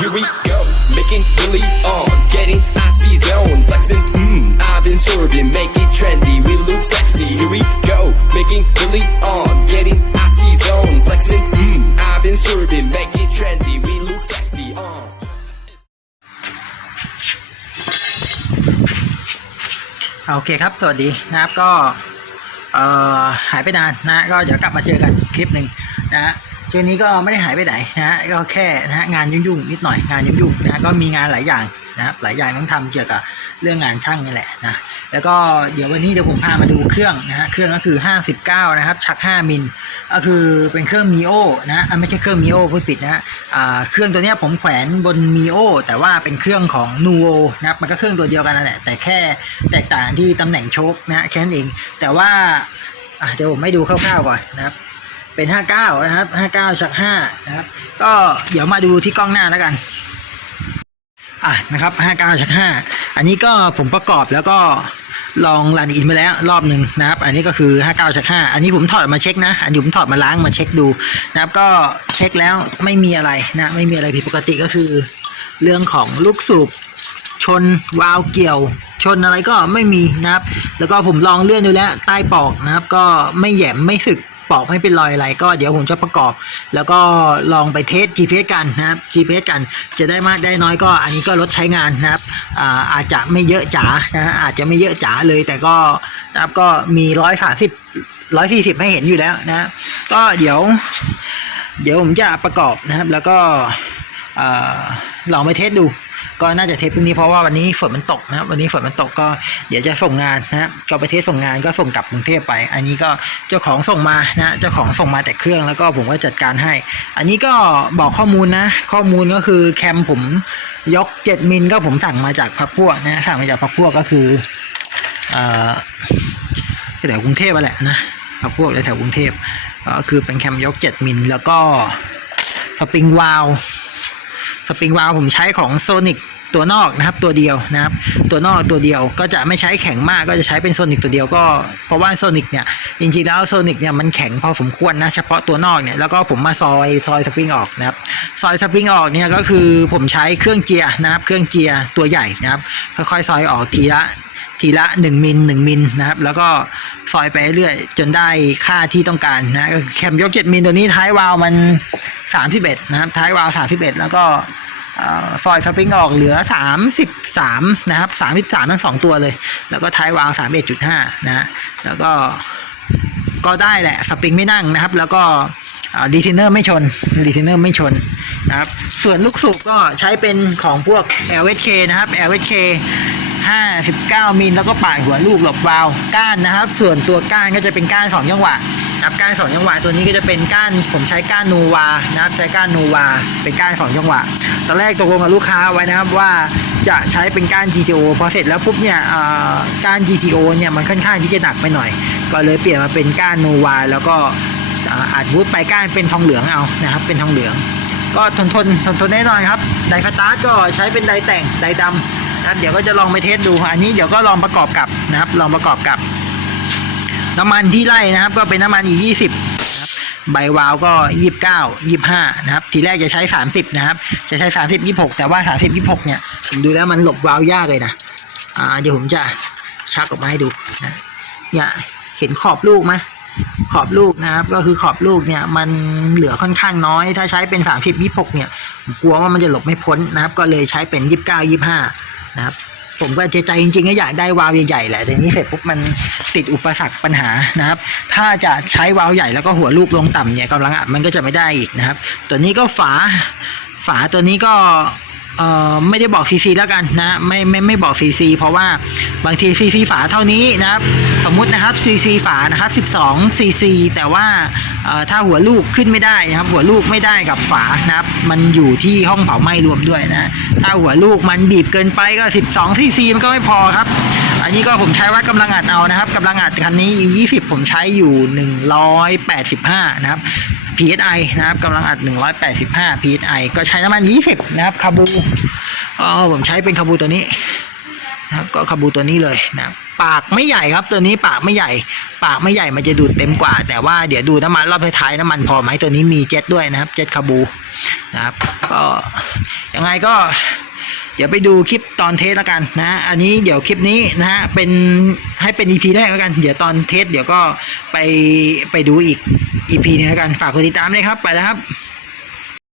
Here we go, making Billy on, getting icy zone, flexing. Mmm, I've been sorbing, make it trendy. We look sexy. Here we go, making Billy on, getting icy zone, flexing. Mmm, I've been sorbing, make it trendy. We look sexy. On. โอเคครับ สวัสดีนะครับก็เอ่อหายไปนานนะก็เดี๋ยวกลับมาเจอกันคลิปหนึ่งนะฮะ ช่วงนี้ก็ไม่ได้หายไปไหนนะฮะก็แค่นะฮะงานยุ่งๆนิดหน่อยงานยุ่งๆนะก็มีงานหลายอย่างนะครับหลายอย่างต้องทำเกี่ยวกับเรื่องงานช่างนี่แหละนะแล้วก็เดี๋ยววันนี้เดี๋ยวผมพามาดูเครื่องนะฮะเครื่องก็คือ 59 นะครับ ชัก 5 มิลก็คือเป็นเครื่องมีโอนะไม่ใช่เครื่องมีโอพูดผิดนะฮะเครื่องตัวนี้ผมแขวนบนมีโอแต่ว่าเป็นเครื่องของนูโ o นะครับมันก็เครื่องตัวเดียวกันนั่นแหละแต่แค่แตกต่างที่ตำแหน่งโชคนะแค่นั้นเองแต่ว่าเดี๋ยวผมให้ดูคร่าวๆก่อนนะครับ เป็น 59 นะครับ 59ชัก5นะครับ ก็เดี๋ยวมาดูที่กล้องหน้าแล้วกัน อะนะครับ 59ชัก5อันนี้ก็ผมประกอบแล้วก็ลองรันอินไปแล้วรอบหนึ่งนะครับ อันนี้ก็คือ 59ชัก5อันนี้ผมถอดมาเช็คนะ อันนี้ผมถอดมาล้างมาเช็คดูนะครับ ก็เช็คแล้วไม่มีอะไรนะ ไม่มีอะไรผิดปกติก็คือ เรื่องของลูกสูบชนวาล์วเกี่ยว ชนอะไรก็ไม่มีนะครับ แล้วก็ผมลองเลื่อนดูแล้วใต้ปอกนะครับ ก็ไม่แหยมไม่สึก ปอกไม่เป็นรอยอะไรก็เดี๋ยวผมจะประกอบ แล้วก็ลองไปเทส GPS กันนะครับ GPS กันจะได้มากได้น้อยก็อันนี้ก็ลดใช้งานนะครับอาอาจจะไม่เยอะจ๋านะอาจจะไม่เยอะจ๋าเลยแต่ก็นะครับก็มีร้อยสามสิบร้อยสี่สิบให้เห็นอยู่แล้วนะก็เดี๋ยว เดี๋ยวผมจะประกอบนะครับแล้วก็อลองไปเทสดู ก็น่าจะเทสพรุ่งนี้เพราะว่าวันนี้ฝนมันตกนะวันนี้ฝนมันตกก็เดี๋ยวจะส่งงานนะก็ไปเทสส่งงานก็ส่งกลับกรุงเทพไป อันนี้ก็เจ้าของส่งมานะเจ้าของส่งมาแต่เครื่องแล้วก็ผมก็จัดการให้ อันนี้ก็บอกข้อมูลนะ ข้อมูลก็คือแคมผมยก 7 มิลก็ผมสั่งมาจากพักพวกนะสั่งมาจากพักพวกก็คือเอ่อแถวกรุงเทพไปแหละนะพักพวกแถวกรุงเทพก็คือเป็นแคมยก 7 มิลแล้วก็สปริงวาลสปริงวาลผมใช้ของโซนิก ตัวนอกนะครับตัวเดียวนะครับตัวนอกตัวเดียวก็จะไม่ใช้แข็งมากก็จะใช้เป็นโซนิกตัวเดียวก็เพราะว่าโซนิกเนี่ยจริงๆแล้วโซนิกเนี่ยมันแข็งพอสมควรนะเฉพาะตัวนอกเนี่ยแล้วก็ผมมาซอยซอยสปริงออกนะครับซอยสปริงออกเนี่ยก็คือผมใช้เครื่องเจียร์นะครับเครื่องเจียร์ตัวใหญ่นะครับค่อยๆซอยออกทีละทีละ 1 มิล 1 มิลนะครับ แล้วก็ซอยไปเรื่อยจนได้ค่าที่ต้องการนะก็คือแคมยก 7 มิลตัวนี้ท้ายวาล์วมัน 31 นะครับ ท้ายวาล์ว31 แล้วก็ ฟอยสปริงออกเหลือ 33 นะครับ 33 ทั้ง 2 ตัวเลย แล้วก็ท้ายวาล์ว31.5นะฮะแล้วก็ก็ได้แหละสปริงไม่นั่งนะครับ แล้วก็ดีเทนเนอร์ไม่ชนดีเทนเนอร์ไม่ชนนะครับ ส่วนลูกสูบก็ใช้เป็นของพวก LSK นะครับ LSK 59 มิลแล้วก็ป่าดหัวลูกหลบวาล์วก้านนะครับ ส่วนตัวก้านก็จะเป็นก้านสองจังหวะ นะครับก้านสองจังหวะตัวนี้ก็จะเป็นก้านผมใช้ก้านโนวานะครับใช้ก้านโนวาเป็นก้านสองจังหวะตอนแรกตกลงกับลูกค้าไว้นะครับว่าจะใช้เป็นก้าน GTO พอเสร็จแล้วปุ๊บเนี่ยเอ่อก้าน GTO เนี่ยมันค่อนข้างที่จะหนักไปหน่อย ก็เลยเปลี่ยนมาเป็นก้านโนวาแล้วก็อาจวูดไปก้านเป็นทองเหลืองเอานะครับเป็นทองเหลือง ก็ทนทนทนทนแน่นอนครับไดสตาร์ก็ใช้เป็นไดแต่งไดดำนะครับเดี๋ยวก็จะลองไปเทสดู อันนี้เดี๋ยวก็ลองประกอบกับนะครับลองประกอบกับ น้ำมันที่ไล่นะครับ ก็เป็นน้ำมัน E20 นะครับใบวาล์วก็ 29 25 นะครับ ทีแรกจะใช้ 30 นะครับ จะใช้ 30 26 แต่ว่า 30 26 เนี่ยผมดูแล้วมันหลบวาล์วยากเลยนะอ่าเดี๋ยวผมจะชักออกมาให้ดูนะเนี่ยเห็นขอบลูกไหมขอบลูกนะครับ ก็คือขอบลูกเนี่ยมันเหลือค่อนข้างน้อย ถ้าใช้เป็น 30 26 เนี่ยผมกลัวว่ามันจะหลบไม่พ้นนะครับ ก็เลยใช้เป็น 29 25 นะครับ ผมก็ใจใจจริงๆก็อยากได้วาล์วใหญ่ๆแหละแต่นี้เสร็จปุ๊บมันติดอุปสรรคปัญหานะครับ ถ้าจะใช้วาล์วใหญ่แล้วก็หัวลูกลงต่ำเนี่ยกำลังอัดมันก็จะไม่ได้อีกนะครับ ตัวนี้ก็ฝาฝาตัวนี้ก็ เอ่อไม่ได้บอกซีซีแล้วกันนะไม่ไม่ไม่บอกซีซีเพราะว่าบางทีซีซีฝาเท่านี้นะครับสมมุตินะครับซีซีฝานะครับ12ซีซีแต่ว่าเอ่อถ้าหัวลูกขึ้นไม่ได้นะครับ หัวลูกไม่ได้กับฝานะครับ มันอยู่ที่ห้องเผาไหม้รวมด้วยนะถ้าหัวลูกมันบีบเกินไปก็ 12ซีซีมันก็ไม่พอครับ อันนี้ก็ผมใช้วัดกำลังอัดเอานะครับกำลังอัดคันนี้ E20 ผมใช้อยู่ 185 นะครับ PSI นะครับกำลังอัด 185 PSI ก็ใช้น้ำมัน 20 นะครับคาบูอ๋อผมใช้เป็นคาบูตัวนี้นะครับก็คาบูตัวนี้เลยนะปากไม่ใหญ่ครับตัวนี้ปากไม่ใหญ่ ปากไม่ใหญ่มันจะดูดเต็มกว่า แต่ว่าเดี๋ยวดูน้ำมันรอบท้ายน้ำมันพอไหมตัวนี้มีเจ็ตด้วยนะครับเจ็ตคาบูนะครับก็ยังไงก็ เดี๋ยวไปดูคลิปตอนเทสแล้วกันนะ อันนี้เดี๋ยวคลิปนี้นะฮะเป็นให้เป็น EP แรกแล้วกัน เดี๋ยวตอนเทสเดี๋ยวก็ไปไปดูอีก EP นึงแล้วกัน ฝากกดติดตามเลยครับ ไปแล้วครับ